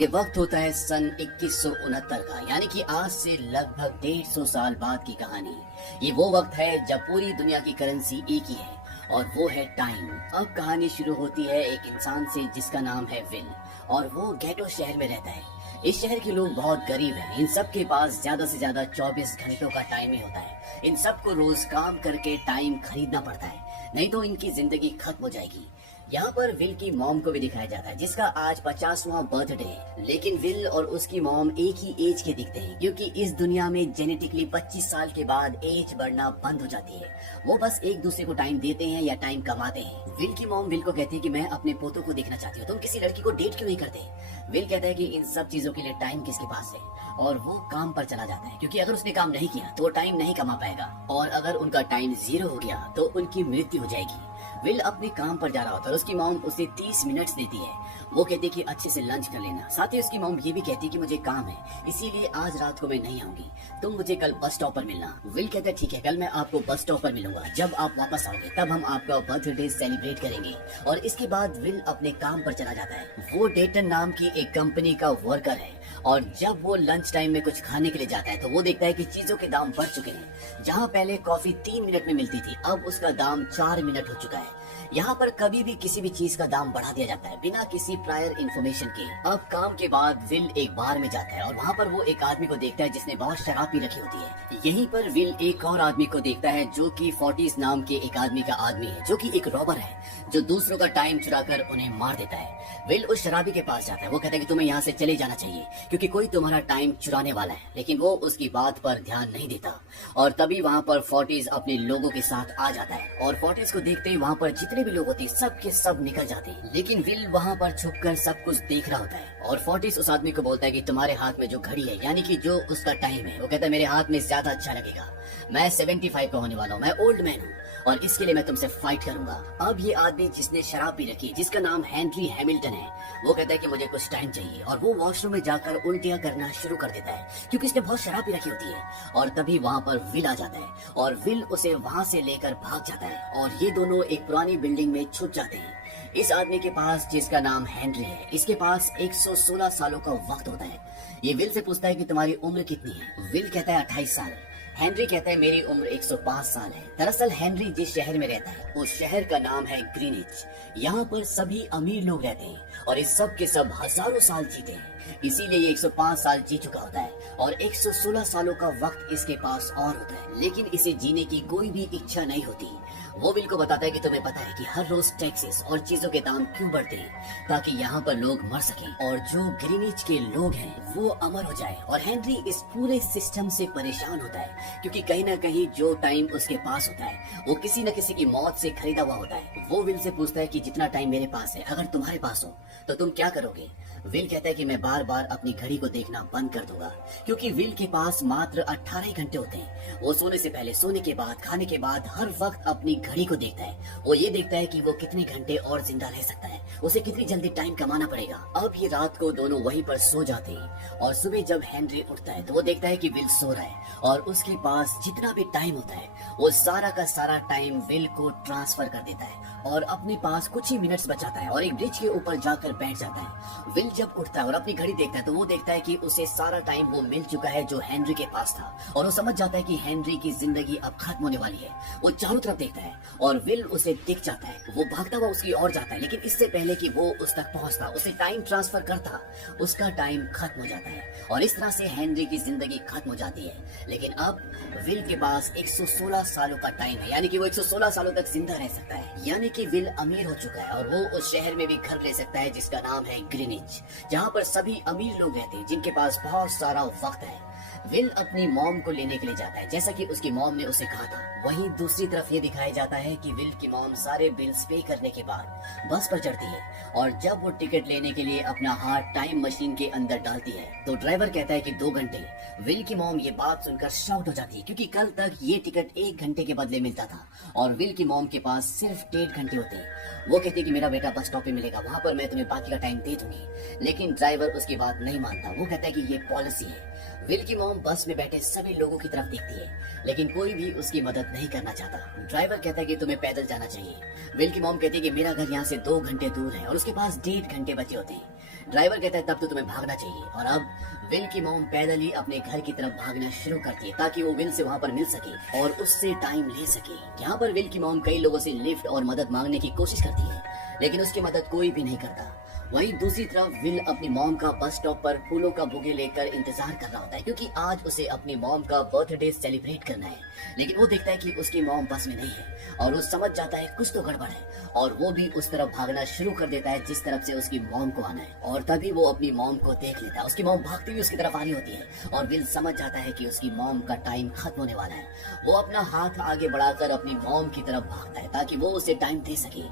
ये वक्त होता है सन 2169 का, यानी कि आज से लगभग 150 साल बाद की कहानी। ये वो वक्त है जब पूरी दुनिया की करेंसी एक ही है और वो है टाइम। अब कहानी शुरू होती है एक इंसान से जिसका नाम है विल, और वो गेटो शहर में रहता है। इस शहर के लोग बहुत गरीब हैं। इन सब के पास ज्यादा से ज्यादा 24 घंटों का टाइम ही होता है। इन सबको रोज काम करके टाइम खरीदना पड़ता है, नहीं तो इनकी जिंदगी खत्म हो जाएगी। यहाँ पर विल की मॉम को भी दिखाया जाता है जिसका आज 50वां बर्थडे है। लेकिन विल और उसकी मॉम एक ही एज के दिखते हैं, क्योंकि इस दुनिया में जेनेटिकली 25 साल के बाद एज बढ़ना बंद हो जाती है। वो बस एक दूसरे को टाइम देते हैं या टाइम कमाते हैं। विल की मॉम विल को कहती है कि मैं अपने पोतों को देखना चाहती हूँ, तुम किसी लड़की को डेट क्यों नहीं करते। विल कहता है कि इन सब चीजों के लिए टाइम किसके पास है, और वो काम पर चला जाता है, क्योंकि अगर उसने काम नहीं किया तो वो टाइम नहीं कमा पाएगा, और अगर उनका टाइम 0 हो गया तो उनकी मृत्यु हो जाएगी। विल अपने काम पर जा रहा होता है और उसकी मॉम उसे 30 मिनट्स देती है। वो कहती है कि अच्छे से लंच कर लेना। साथ ही उसकी मॉम ये भी कहती है कि मुझे काम है, इसीलिए आज रात को मैं नहीं आऊंगी, तुम मुझे कल बस स्टॉप पर मिलना। विल कहता है ठीक है, कल मैं आपको बस स्टॉप पर मिलूंगा। जब आप वापस आओगे तब हम आपका बर्थडे सेलिब्रेट करेंगे। और इसके बाद विल अपने काम पर चला जाता है। वो डेटन नाम की एक कंपनी का वर्कर है, और जब वो लंच टाइम में कुछ खाने के लिए जाता है तो वो देखता है कि चीजों के दाम बढ़ चुके हैं। जहाँ पहले कॉफी 3 मिनट में मिलती थी, अब उसका दाम 4 मिनट हो चुका है। यहाँ पर कभी भी किसी भी चीज का दाम बढ़ा दिया जाता है बिना किसी प्रायर इन्फॉर्मेशन के। अब काम के बाद विल एक बार में जाता है और वहाँ पर वो एक आदमी को देखता है जिसने बहुत शराब पी रखी होती है। यहीं पर विल एक और आदमी को देखता है जो कि 40 नाम के एक आदमी का आदमी है, जो कि एक रॉबर है, जो दूसरों का टाइम चुराकर उन्हें मार देता है। विल उस शराबी के पास जाता है। वो कहता है कि तुम्हें यहाँ से चले जाना चाहिए, क्योंकि कोई तुम्हारा टाइम चुराने वाला है। लेकिन वो उसकी बात पर ध्यान नहीं देता, और तभी वहाँ पर 40 अपने लोगों के साथ आ जाता है। और 40 को देखते ही वहाँ पर जितने भी लोग होते हैं सब के सब निकल जाते हैं। लेकिन विल वहाँ पर छुपकर सब कुछ देख रहा होता है। और 40 उस आदमी को बोलता है कि तुम्हारे हाथ में जो घड़ी है, यानी कि जो उसका टाइम है, वो कहता है मेरे हाथ में ज्यादा अच्छा लगेगा। मैं 75 का होने वाला हूँ, मैं ओल्ड मैन हूँ, और इसके लिए मैं तुमसे फाइट करूंगा। अब ये आदमी जिसने शराब पी रखी, जिसका नाम हेनरी हैमिल्टन है, वो कहता है कि मुझे कुछ टाइम चाहिए, और वो वॉशरूम में जाकर उल्टियां करना शुरू कर देता है, क्योंकि इसने बहुत शराब पी रखी होती है। और तभी वहाँ पर विल आ जाता है, और विल उसे वहाँ से लेकर भाग जाता है, और ये दोनों एक पुरानी बिल्डिंग में छुप जाते हैं। इस आदमी के पास, जिसका नाम हेनरी है, इसके पास 116 सालों का वक्त होता है। ये विल से पूछता है कि तुम्हारी उम्र कितनी है। विल कहता है 28 साल। हेनरी कहता है मेरी उम्र 105 साल है। दरअसल हेनरी जिस शहर में रहता है उस शहर का नाम है ग्रीनिच। यहाँ पर सभी अमीर लोग रहते हैं, और इस सब के सब हजारों साल जीते हैं, इसीलिए ये 105 साल जी चुका होता है, और 116 सालों का वक्त इसके पास और होता है। लेकिन इसे जीने की कोई भी इच्छा नहीं होती। वो विल को बताता है कि तुम्हें पता है कि हर रोज टैक्सेस और चीजों के दाम क्यों बढ़ते हैं, ताकि यहाँ पर लोग मर सकें और जो ग्रीनिच के लोग हैं वो अमर हो जाए। और हेनरी इस पूरे सिस्टम से परेशान होता है, क्योंकि कहीं ना कहीं जो टाइम उसके पास होता है वो किसी न किसी की मौत से खरीदा हुआ होता है। वो विल से पूछता है कि जितना टाइम मेरे पास है, अगर तुम्हारे पास हो तो तुम क्या करोगे। विल कहता है कि मैं बार बार अपनी घड़ी को देखना बंद कर दूंगा, क्योंकि विल के पास मात्र 18 घंटे होते हैं। वो सोने से पहले, सोने के बाद, खाने के बाद हर वक्त अपनी घड़ी को देखता है। वो ये देखता है कि वो कितने घंटे और जिंदा रह सकता है, उसे कितनी जल्दी टाइम कमाना पड़ेगा। अब ये रात को दोनों वहीं पर सो जाते हैं, और सुबह जब हेनरी उठता है तो वो देखता है कि विल सो रहा है, और उसके पास जितना भी टाइम होता है वो सारा का सारा टाइम विल को ट्रांसफर कर देता है, और अपने पास कुछ ही मिनट्स बचाता है और एक ब्रिज के ऊपर जाकर बैठ जाता है। विल जब उठता है और अपनी घड़ी देखता है तो वो देखता है कि उसे सारा टाइम वो मिल चुका है जो हेनरी के पास था, और वो समझ जाता है कि हेनरी की जिंदगी अब खत्म होने वाली है। वो चारों तरफ देखता है और विल उसे दिख जाता है। वो भागता हुआ उसकी ओर जाता है, लेकिन इससे पहले कि वो उस तक पहुंचता, उसे टाइम ट्रांसफर करता, उसका टाइम खत्म हो जाता है, और इस तरह से हेनरी की जिंदगी खत्म हो जाती है। लेकिन अब विल के पास 116 सालों का टाइम है, यानी कि वो 116 सालों तक जिंदा रह सकता है। यानी कि विल अमीर हो चुका है, और वो उस शहर में भी घर ले सकता है जिसका नाम है ग्रीनिच, जहाँ पर सभी अमीर लोग रहते हैं जिनके पास बहुत सारा वक्त है। विल अपनी मॉम को लेने के लिए जाता है, जैसा कि उसकी मॉम ने उसे कहा था। वहीं दूसरी तरफ ये दिखाया जाता है कि विल की मॉम सारे बिल्स पे करने के बाद बस पर चढ़ती है, और जब वो टिकट लेने के लिए अपना हाथ टाइम मशीन के अंदर डालती है तो ड्राइवर कहता है कि 2 घंटे। विल की मॉम ये बात सुनकर शॉक्ड हो जाती है, क्योंकि कल तक ये टिकट 1 घंटे के बदले मिलता था, और विल की मॉम के पास सिर्फ 1.5 घंटे होते हैं। वो कहती है कि मेरा बेटा बस स्टॉप पे मिलेगा, वहाँ पर मैं तुम्हें बाकी का टाइम दे दूंगी। लेकिन ड्राइवर उसकी बात नहीं मानता। वो कहता है कि ये पॉलिसी है। विल की मॉम बस में बैठे सभी लोगों की तरफ देखती है, लेकिन कोई भी उसकी मदद नहीं करना चाहता। ड्राइवर कहता है कि तुम्हें पैदल जाना चाहिए। विल की मॉम कहती है कि मेरा घर यहाँ से 2 घंटे दूर है और उसके पास 1.5 घंटे बचे होते हैं। ड्राइवर कहता है तब तो तुम्हें भागना चाहिए। और अब विल की मॉम पैदल ही अपने घर की तरफ भागना शुरू करती है ताकि वो विल से वहाँ पर मिल सके और उससे टाइम ले सके। यहाँ पर विल की मॉम कई लोगों से लिफ्ट और मदद मांगने की कोशिश करती है, लेकिन उसकी मदद कोई भी नहीं करता। वहीं दूसरी तरफ विल अपनी मॉम का बस स्टॉप पर फूलों का बुके लेकर इंतजार कर रहा होता है, क्योंकि आज उसे अपनी मॉम का बर्थडे सेलिब्रेट करना है। लेकिन वो देखता है कि उसकी मॉम बस में नहीं है और वो समझ जाता है कुछ तो गड़बड़ है और वो भी उस तरफ भागना शुरू कर देता है जिस तरफ से उसकी मॉम को आना है। और तभी वो अपनी मॉम को देख लेता है, उसकी मॉम भागती हुई उसकी तरफ आ रही होती है और विल समझ जाता है कि उसकी मॉम का टाइम खत्म होने वाला है। वो अपना हाथ आगे बढ़ाकर अपनी मॉम की तरफ भागता है ताकि वो उसे टाइम दे सके,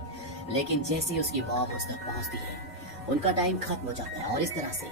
लेकिन जैसे ही उसकी मॉम उस तक पहुंचती है उनका टाइम खत्म हो जाता है और इस तरह से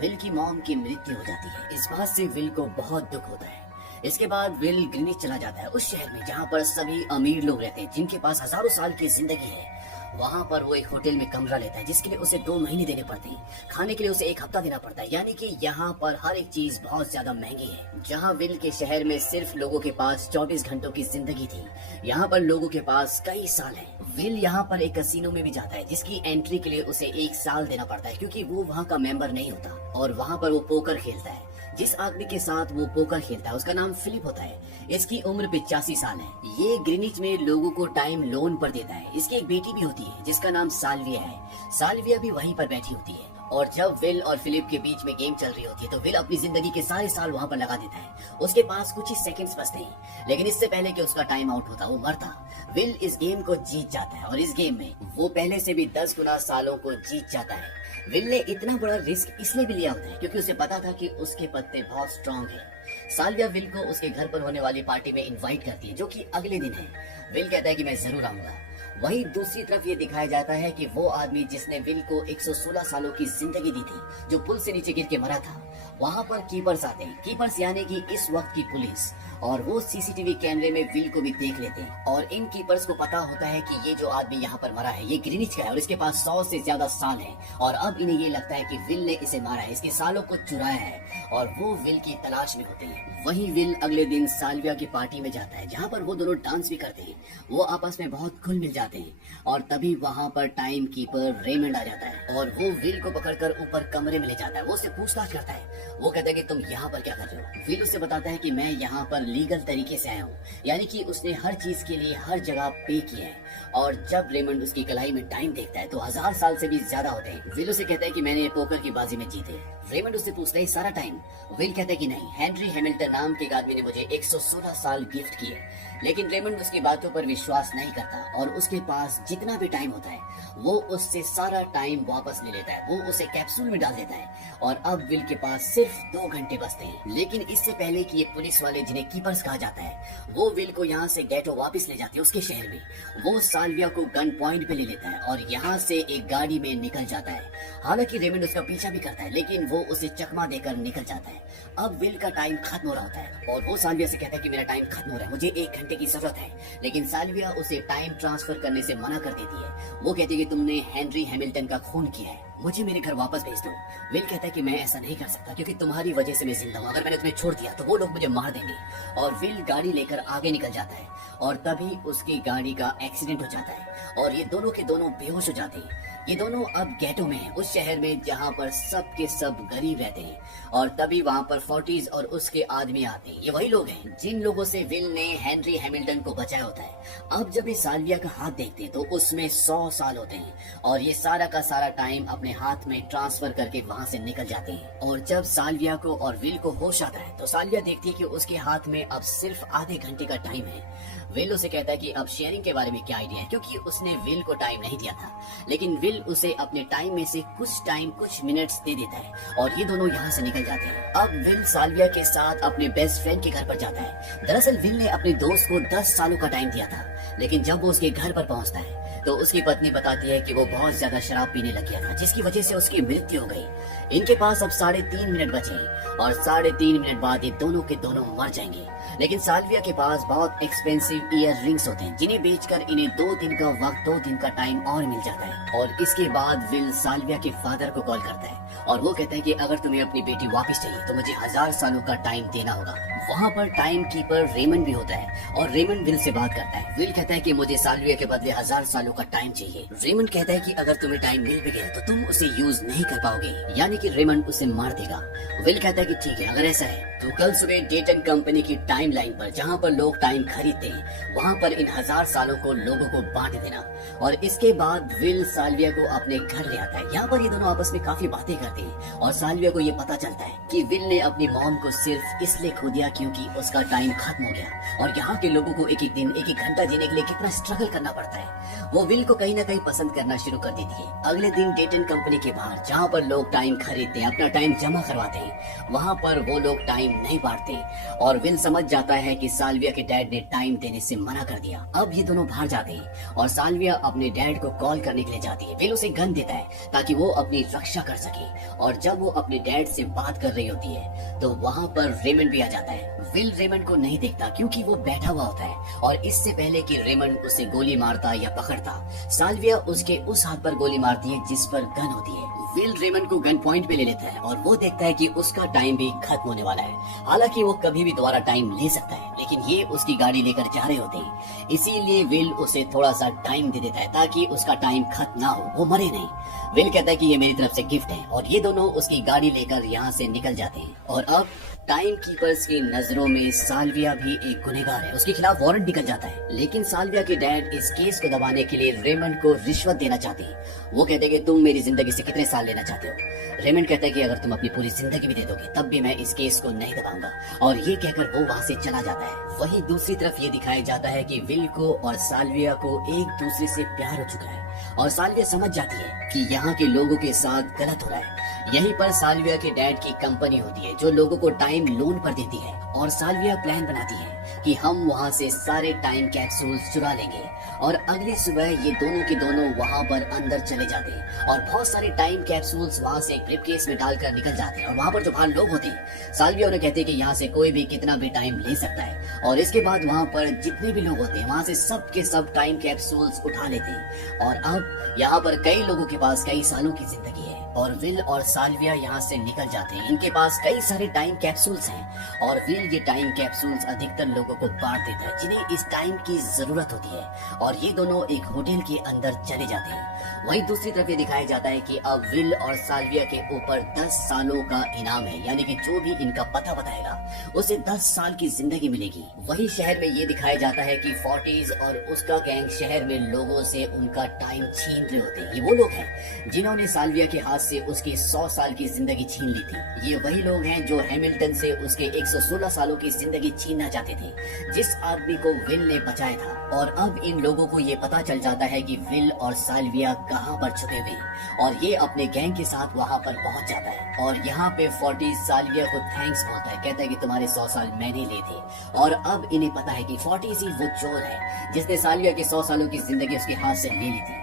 विल की मॉम की मृत्यु हो जाती है। इस बात से विल को बहुत दुख होता है। इसके बाद विल ग्रीनिच चला जाता है, उस शहर में जहाँ पर सभी अमीर लोग रहते हैं जिनके पास हजारों साल की जिंदगी है। वहाँ पर वो एक होटल में कमरा लेता है जिसके लिए उसे 2 महीने देने पड़ते हैं, खाने के लिए उसे 1 हफ्ता देना पड़ता है, यानी कि यहाँ पर हर एक चीज बहुत ज्यादा महंगी है। जहाँ विल के शहर में सिर्फ लोगों के पास 24 घंटों की जिंदगी थी, यहाँ पर लोगों के पास कई साल है। विल यहाँ पर एक कसिनो में भी जाता है जिसकी एंट्री के लिए उसे 1 साल देना पड़ता है, क्योंकि वो वहाँ का मेंबर नहीं होता। और वहाँ पर वो पोकर खेलता है। जिस आदमी के साथ वो पोकर खेलता है उसका नाम फिलिप होता है। इसकी उम्र 85 साल है। ये ग्रीनिच में लोगों को टाइम लोन पर देता है। इसकी एक बेटी भी होती है जिसका नाम साल्विया है। साल्विया भी वहीं पर बैठी होती है और जब विल और फिलिप के बीच में गेम चल रही होती है तो विल अपनी जिंदगी के सारे साल वहाँ पर लगा देता है। उसके पास कुछ ही सेकंड्स बचते हैं, लेकिन इससे पहले कि उसका टाइम आउट होता वो मरता, विल इस गेम को जीत जाता है और इस गेम में वो पहले से भी 10 गुना सालों को जीत जाता है। विल ने इतना बड़ा रिस्क इसलिए भी लिया होता है क्योंकि उसे पता था कि उसके पत्ते बहुत स्ट्रांग हैं। साल्विया विल को उसके घर पर होने वाली पार्टी में इनवाइट करती है जो कि अगले दिन है। विल कहता है कि मैं जरूर आऊंगा। वहीं दूसरी तरफ ये दिखाया जाता है कि वो आदमी जिसने विल को 116 सालों की जिंदगी दी थी, जो पुल से नीचे गिर के मरा था, वहाँ पर कीपर्स आते हैं। कीपर्स यानी कि इस वक्त की पुलिस, और वो सीसीटीवी कैमरे में विल को भी देख लेते हैं। और इन कीपर्स को पता होता है कि ये जो आदमी यहाँ पर मरा है ये ग्रीनिच का है और इसके पास 100 से ज्यादा साल है। और अब इन्हें ये लगता है कि विल ने इसे मारा है, इसके सालों को चुराया है और वो विल की तलाश में होते हैं। वहीं विल अगले दिन साल्विया की पार्टी में जाता है जहाँ पर वो दोनों डांस भी करते हैं। वो आपस में बहुत घुल मिल जाते हैं और तभी वहाँ पर टाइम कीपर रेमंड आ जाता है और वो विल को पकड़कर ऊपर कमरे में ले जाता है। वो उससे पूछताछ करता है। वो कहता है कि तुम यहाँ पर क्या कर रहे हो। विल उससे बताता है कि मैं यहाँ पर लीगल तरीके से आया हूँ, यानी कि उसने हर चीज के लिए हर जगह पे किया है। और जब रेमंड उसकी कलाई में टाइम देखता है तो 1000 साल से भी ज्यादा होते हैं। विल उसे कहता है कि मैंने पोकर की बाजी में जीते। रेमंड उससे पूछता है सारा टाइम। विल कहता है कि नहीं, हेनरी हैमिल्टन नाम के एक आदमी ने मुझे 116 साल गिफ्ट किए। लेकिन रेमंड उसकी बातों पर विश्वास नहीं करता और उसके पास जितना भी टाइम होता है वो उससे सारा टाइम वापस ले लेता है। वो उसे कैप्सूल में डाल देता है और अब विल के पास सिर्फ 2 घंटे बचते हैं। लेकिन इससे पहले कि ये पुलिस वाले जिन्हें कीपर्स कहा जाता है वो विल को यहाँ से गैटो वापस ले जाते हैं उसके शहर में, वो साल्विया को गन पॉइंट पे ले लेता है और यहाँ से एक गाड़ी में निकल जाता है। हालांकि रेमंड उसका पीछा भी करता है लेकिन वो उसे चकमा देकर निकल जाता है। अब विल का टाइम खत्म हो रहा होता है और वो साल्विया से कहता है कि मेरा टाइम खत्म हो रहा है, मुझे 1 घंटे की जरूरत है। लेकिन साल्विया उसे टाइम ट्रांसफर करने से मना कर देती है। वो कहती है कि तुमने हेनरी हैमिल्टन का खून किया है, मुझे मेरे घर वापस भेज दो। विल कहता है कि मैं ऐसा नहीं कर सकता क्योंकि तुम्हारी वजह से मैं जिंदा हूँ। अगर मैंने तुम्हें छोड़ दिया तो वो लोग मुझे मार देंगे। और विल गाड़ी लेकर आगे निकल जाता है और तभी उसकी गाड़ी का एक्सीडेंट हो जाता है और ये दोनों के दोनों बेहोश हो जाते हैं। ये दोनों अब गैटो में हैं, उस शहर में जहाँ पर सब के सब गरीब रहते हैं। और तभी वहाँ पर फोर्टीज और उसके आदमी आते हैं। ये वही लोग हैं जिन लोगों से विल ने हेनरी हैमिल्टन को बचाया होता है। अब जब ये साल्विया का हाथ देखते हैं तो उसमें 100 साल होते हैं और ये सारा का सारा टाइम अपने हाथ में ट्रांसफर करके वहाँ से निकल जाते हैं। और जब साल्विया को और विल को होश आता है तो साल्विया देखती है कि उसके हाथ में अब सिर्फ आधे घंटे का टाइम है। विल उसे कहता है कि अब शेयरिंग के बारे में क्या आइडिया है, क्योंकि उसने विल को टाइम नहीं दिया था। लेकिन विल उसे अपने टाइम में से कुछ मिनट्स दे देता है और ये दोनों यहाँ से निकल जाते हैं। अब विल साल्विया के साथ अपने बेस्ट फ्रेंड के घर पर जाता है। दरअसल विल ने अपने दोस्त को 10 सालों का टाइम दिया था, लेकिन जब वो उसके घर पर पहुंचता है तो उसकी पत्नी बताती है कि वो बहुत ज्यादा शराब पीने लग गया था जिसकी वजह से उसकी मृत्यु हो गई। इनके पास अब 3.5 मिनट बचे और 3.5 मिनट बाद ये दोनों के दोनों मर जाएंगे। लेकिन साल्विया के पास बहुत एक्सपेंसिव ईयर रिंग्स होते हैं जिन्हें बेचकर इन्हें 2 दिन का वक्त, 2 दिन का टाइम और मिल जाता है। और इसके बाद विल साल्विया के फादर को कॉल करता है और वो कहता है कि अगर तुम्हें अपनी बेटी वापस चाहिए तो मुझे 1000 सालों का टाइम देना होगा। वहाँ पर टाइम कीपर रेमंड भी होता है और रेमंड विल से बात करता है। विल कहता है कि मुझे साल्विया के बदले 1000 सालों का टाइम चाहिए। रेमंड कहता है कि अगर तुम्हें टाइम मिल भी गया तो तुम उसे यूज नहीं कर पाओगे, यानी कि रेमंड उसे मार देगा। विल कहता है कि ठीक है, अगर ऐसा है तो कल सुबह डेटन कंपनी की टाइम लाइन पर जहाँ पर लोग टाइम खरीदते हैं वहाँ पर इन 1000 सालों को लोगों को बांट देना। और इसके बाद विल साल्विया को अपने घर ले आता है। यहाँ पर ये दोनों आपस में काफी बातें करते हैं और साल्विया को ये पता चलता है कि विल ने अपनी मॉम को सिर्फ इसलिए खो दिया क्योंकि उसका टाइम खत्म हो गया। और यहाँ के लोगों को एक एक दिन एक एक घंटा जीने के लिए कितना स्ट्रगल करना पड़ता है, वो विल को कहीं ना कहीं पसंद करना शुरू कर देती है। अगले दिन डेटन कंपनी के बाहर जहाँ पर लोग टाइम खरीदते हैं, अपना टाइम जमा करवाते हैं, वहाँ पर वो लोग टाइम नहीं बांटते और विल समझ जाता है कि साल्विया के डैड ने टाइम देने से मना कर दिया। अब ये दोनों बाहर जाते हैं और साल्विया अपने डैड को कॉल करने के लिए जाती है। विल उसे गन देता है ताकि वो अपनी रक्षा कर सके और जब वो अपने डैड से बात कर रही होती है तो वहाँ पर रेमंड भी आ जाता है। विल रेमंड को नहीं देखता क्योंकि वो बैठा हुआ होता है और इससे पहले कि रेमंड उसे गोली मारता या पकड़ता, साल्विया उसके उस हाथ पर गोली मारती है जिस पर गन होती है। विल रेमंड को गन पॉइंट पे ले लेता है और वो देखता है कि उसका टाइम भी खत्म होने वाला है। हालांकि वो कभी भी दोबारा टाइम ले सकता है, लेकिन ये उसकी गाड़ी लेकर जा रहे होते हैं, इसीलिए विल उसे थोड़ा सा टाइम दे देता है ताकि उसका टाइम खत्म ना हो, वो मरे नहीं। विल कहता है कि ये मेरी तरफ से गिफ्ट है और ये दोनों उसकी गाड़ी लेकर यहाँ से निकल जाते हैं। और अब टाइम कीपर्स की नजरों में साल्विया भी एक गुनहगार है, उसके खिलाफ वारंट निकल जाता है। लेकिन साल्विया के डैड इस केस को दबाने के लिए रेमंड को रिश्वत देना चाहते हैं। वो कहते हैं कि तुम मेरी जिंदगी से कितने साल लेना चाहते हो। रेमंड कहता है कि अगर तुम अपनी पूरी जिंदगी भी दे दोगे तब भी मैं इस केस को नहीं दबाऊंगा, और ये कहकर वो वहाँ से चला जाता है। वहीं दूसरी तरफ ये दिखाया जाता है कि विल को और साल्विया को एक दूसरे से प्यार हो चुका है और साल्विया समझ जाती है कि यहाँ के लोगों के साथ गलत हो रहा है। यहीं पर साल्विया के डैड की कंपनी होती है जो लोगों को टाइम लोन पर देती है और साल्विया प्लान बनाती है कि हम वहाँ से सारे टाइम कैप्सूल्स चुरा लेंगे। और अगली सुबह ये दोनों के दोनों वहाँ पर अंदर चले जाते हैं और बहुत सारे टाइम कैप्सूल्स वहाँ से ब्रीफकेस में डालकर निकल जाते हैं। और वहाँ पर जो बाहर लोग होते हैं, साल्विया उन्हें कहते हैं कि यहाँ से कोई भी कितना भी टाइम ले सकता है। और इसके बाद वहाँ पर जितने भी लोग होते हैं वहाँ से सब के सब टाइम कैप्सूल्स उठा लेते हैं। और अब यहाँ पर कई लोगों के पास कई सालों की जिंदगी है और विल और साल्विया यहाँ से निकल जाते हैं। इनके पास कई सारे टाइम कैप्सूल्स हैं और विल ये टाइम कैप्सूल्स अधिकतर लोगों को बांट देता है जिन्हें इस टाइम की जरूरत होती है। और ये दोनों एक होटल के अंदर चले जाते हैं। वहीं दूसरी तरफ ये दिखाया जाता है कि अब विल और साल्विया के ऊपर 10 सालों का इनाम है, यानी कि जो भी इनका पता बताएगा उसे 10 साल की जिंदगी मिलेगी। वही शहर में ये दिखाया जाता है कि फोर्टीज और उसका गैंग शहर में लोगों से उनका टाइम छीन रहे होते हैं। ये वो लोग हैं जिन्होंने साल्विया के हाथ से उसकी 100 साल की जिंदगी छीन ली थी। ये वही लोग हैं जो हैमिल्टन से उसके 116 सालों की जिंदगी छीनना चाहते थे, जिस आदमी को विल ने बचाया था। और अब इन लोगों को ये पता चल जाता है कि विल और साल्विया कहाँ पर छुपे हुए हैं और ये अपने गैंग के साथ वहाँ पर पहुँच जाता है। और यहाँ पे 40 साल्विया को थैंक्स बोलता है, कहता है कि तुम्हारे 100 साल मैंने लिए थे। और अब इन्हें पता है कि 40 ही वो चोर है जिसने साल्विया की 100 सालों की जिंदगी उसके हाथ से ले ली थी।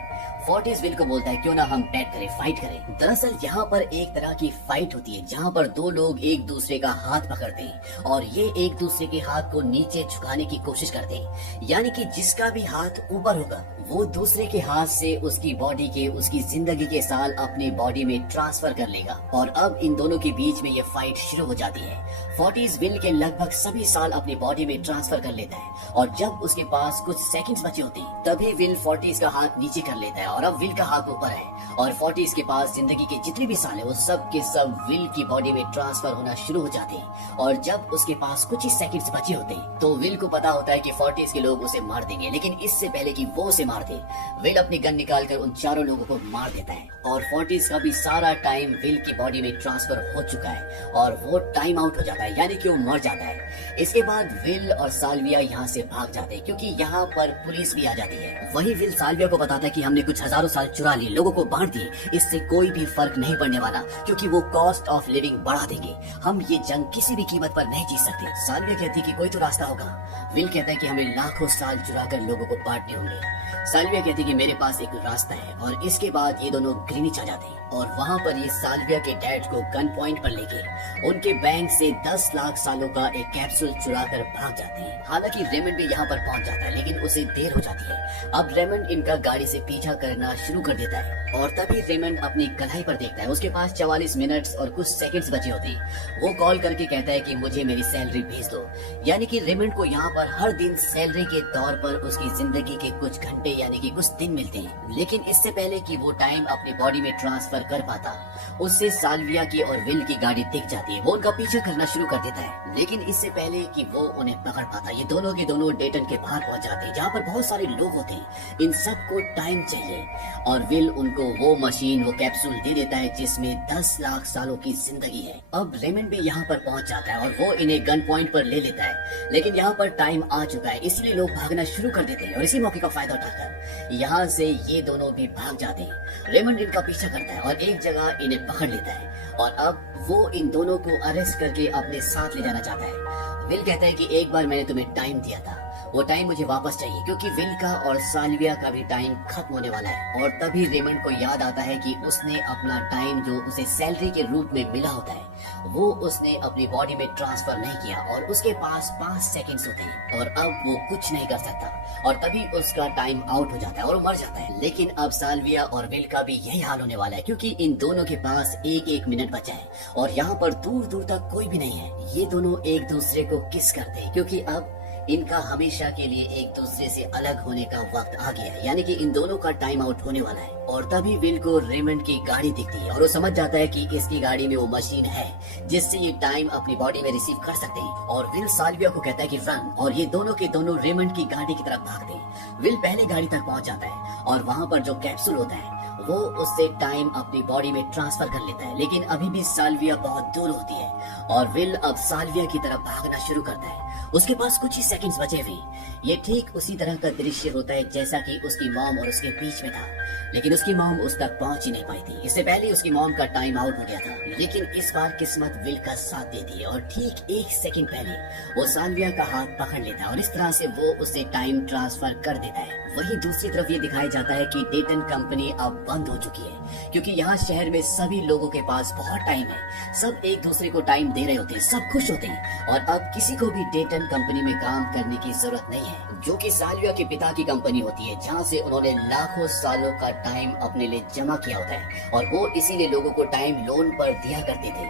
फोर्टिस विल को बोलता है क्यों ना हम बैठ करें, फाइट करें। दरअसल यहाँ पर एक तरह की फाइट होती है जहाँ पर दो लोग एक दूसरे का हाथ पकड़ते हैं और ये एक दूसरे के हाथ को नीचे झुकाने की कोशिश करते हैं, यानी कि जिसका भी हाथ ऊपर होगा वो दूसरे के हाथ से उसकी बॉडी के, उसकी जिंदगी के साल अपनी बॉडी में ट्रांसफर कर लेगा। और अब इन दोनों के बीच में ये फाइट शुरू हो जाती है। फोर्टिस विल के लगभग सभी साल अपनी बॉडी में ट्रांसफर कर लेता है और जब उसके पास कुछ सेकंड्स बचे होते हैं तभी विल फोर्टिस का हाथ नीचे कर लेता है और अब विल का हाथ ऊपर है और फोर्टिस के पास जिंदगी के जितने भी साल है वो सब के सब विल की बॉडी में ट्रांसफर होना शुरू हो जाते हैं। और जब उसके पास कुछ ही सेकंड्स बचे होते हैं तो विल को पता होता है कि फोर्टिस के लोग उसे मार देंगे, लेकिन इससे पहले कि वो उसे मार दे विल अपनी गन निकालकर उन चारों लोगों को मार देता है। और फोर्टिस का भी सारा टाइम विल की बॉडी में ट्रांसफर हो चुका है और वो टाइम आउट हो जाता है, यानी कि वो मर जाता है। इसके बाद विल और साल्विया यहाँ से भाग जाते हैं क्योंकि यहाँ पर पुलिस भी आ जाती है। वही विल साल्विया को बताता है कि हमने कुछ हजारों साल चुरा लिए, लोगों को बांट दिए, इससे कोई भी फर्क नहीं पड़ने वाला क्योंकि वो कॉस्ट ऑफ लिविंग बढ़ा देंगे। हम ये जंग किसी भी कीमत पर नहीं जीत सकते। साल्विया कहती है कि कोई तो रास्ता होगा। विल कहता है कि हमें लाखों साल चुरा कर लोगों को बांटने होंगे। साल्विया कहती है कि मेरे पास एक रास्ता है और इसके बाद ये दोनों ग्रीनिच आ जाते हैं। और वहाँ पर ये साल्विया के डैड को गन पॉइंट पर लेके उनके बैंक से 10 लाख सालों का एक कैप्सूल चुरा कर भाग जाते हैं। हालांकि रेमंड भी यहाँ पर पहुँच जाता है, लेकिन उसे देर हो जाती है। अब रेमंड इनका गाड़ी से पीछा करना शुरू कर देता है और तभी रेमंड अपनी कलाई पर देखता है उसके पास 44 मिनट्स और कुछ सेकंड्स बचे होते हैं। वो कॉल करके कहता है कि मुझे मेरी सैलरी भेज दो। यानी कि रेमंड को यहाँ पर हर दिन सैलरी के तौर पर उसकी जिंदगी के कुछ घंटे यानी कि कुछ दिन मिलते हैं। लेकिन इससे पहले कि वो टाइम अपनी बॉडी में ट्रांसफर कर पाता, उससे साल्विया की और विल की गाड़ी दिख जाती है। वो उनका पीछा करना शुरू कर देता है, लेकिन इससे पहले कि वो उन्हें पकड़ पाता, ये दोनों के दोनों डेटन के बाहर पहुंच जाते हैं जहाँ पर बहुत सारे लोग होते हैं। इन सबको टाइम चाहिए और विल उनको वो मशीन, वो कैप्सूल दे देता है जिसमें 10 लाख सालों की जिंदगी है। अब रेमंड भी यहाँ पर पहुंच जाता है और वो इन्हें गन पॉइंट पर ले लेता है, लेकिन यहाँ पर टाइम आ चुका है, इसलिए लोग भागना शुरू कर देते हैं और इसी मौके का फायदा उठाकर यहाँ से ये दोनों भी भाग जाते हैं। रेमंड इनका पीछा करता है और एक जगह इन्हें पकड़ लेता है और अब वो इन दोनों को अरेस्ट करके अपने साथ ले जाना चाहता है। विल कहता है कि एक बार मैंने तुम्हें टाइम दिया था, वो टाइम मुझे वापस चाहिए, क्योंकि विल का और साल्विया का भी टाइम खत्म होने वाला है। और तभी रेमंड को याद आता है कि उसने अपना टाइम जो उसे सैलरी के रूप में मिला होता है वो उसने अपनी बॉडी में ट्रांसफर नहीं किया और उसके पास 5 सेकंड्स होते हैं और अब वो कुछ नहीं कर सकता और तभी उसका टाइम आउट हो जाता है और वो मर जाता है। लेकिन अब साल्विया और विल का भी यही हाल होने वाला है, क्योंकि इन दोनों के पास एक मिनट बचा है और यहाँ पर दूर दूर तक कोई भी नहीं है। ये दोनों एक दूसरे को किस करते हैं, क्योंकि अब इनका हमेशा के लिए एक दूसरे से अलग होने का वक्त आ गया है, यानी कि इन दोनों का टाइम आउट होने वाला है। और तभी विल को रेमंड की गाड़ी दिखती है और वो समझ जाता है कि इसकी गाड़ी में वो मशीन है जिससे ये टाइम अपनी बॉडी में रिसीव कर सकते हैं। और विल साल्विया को कहता है कि रन, और ये दोनों के दोनों रेमंड की गाड़ी की तरफ भागते हैं। विल पहले गाड़ी तक पहुंच जाता है और वहाँ पर जो कैप्सूल होता है वो उससे टाइम अपनी बॉडी में ट्रांसफर कर लेता है, लेकिन अभी भी साल्विया बहुत दूर होती है और विल अब साल्विया की तरफ भागना शुरू करता है। उसके पास कुछ ही सेकंड्स बचे हुए। ये ठीक उसी तरह का दृश्य होता है जैसा कि उसकी मॉम और उसके बीच में था, लेकिन उसकी मॉम उस तक पहुंच ही नहीं पाई थी। इससे पहले उसकी मॉम का टाइम आउट हो गया था, लेकिन इस बार किस्मत विल का साथ देती है और ठीक 1 सेकंड पहले वो साल्विया का हाथ पकड़ लेता है और इस तरह से वो उसे टाइम ट्रांसफर कर देता है। वहीं दूसरी तरफ ये दिखाया जाता है कि डेटन कंपनी अब बंद हो चुकी है, क्योंकि यहाँ शहर में सभी लोगों के पास बहुत टाइम है, सब एक दूसरे को टाइम दे रहे होते हैं, सब खुश होते हैं और अब किसी को भी डेटन कंपनी में काम करने की जरूरत नहीं है, जो कि साल्विया के पिता की कंपनी होती है, जहाँ से उन्होंने लाखों सालों का टाइम अपने लिए जमा किया होता है और वो इसीलिए लोगों को टाइम लोन पर दिया करते थे।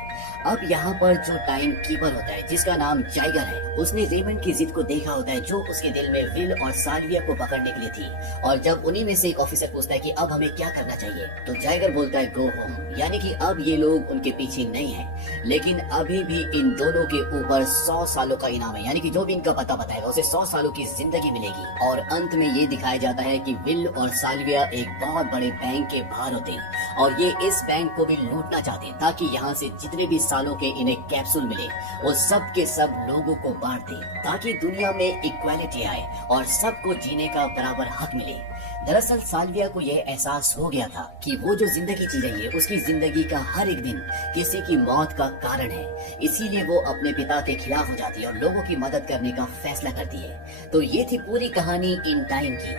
अब यहाँ पर जो टाइम कीपर होता है जिसका नाम जाइगर है, उसने रेमंड की जिद को देखा होता है जो उसके दिल में विल और साल्विया को पकड़ने के लिए थी। और जब उन्हीं में से एक ऑफिसर पूछता है कि अब हमें क्या करना चाहिए, तो जाइगर बोलता है गो होम, यानी कि अब ये लोग उनके पीछे नहीं है, लेकिन अभी भी इन दोनों के ऊपर 100 सालों का इनाम है, यानी कि जो भी इनका पता बताएगा उसे 100 सालों की जिंदगी मिलेगी। और अंत में ये दिखाया जाता है कि विल और साल्विया एक बहुत बड़े बैंक के बाहर होते हैं और ये इस बैंक को भी लूटना चाहते हैं ताकि यहाँ से जितने भी सालों के इन्हें कैप्सूल मिले वो सब के सब लोगों को बांट दे, ताकि दुनिया में इक्वालिटी आए और सबको जीने का बराबर हक मिले। दरअसल साल्विया को यह एहसास हो गया था कि वो जो जिंदगी जी रही है उसकी जिंदगी का हर एक दिन किसी की मौत का कारण है, इसीलिए वो अपने पिता के खिलाफ हो जाती है और लोगों की मदद करने का फैसला करती है। तो ये थी पूरी कहानी इन टाइम की।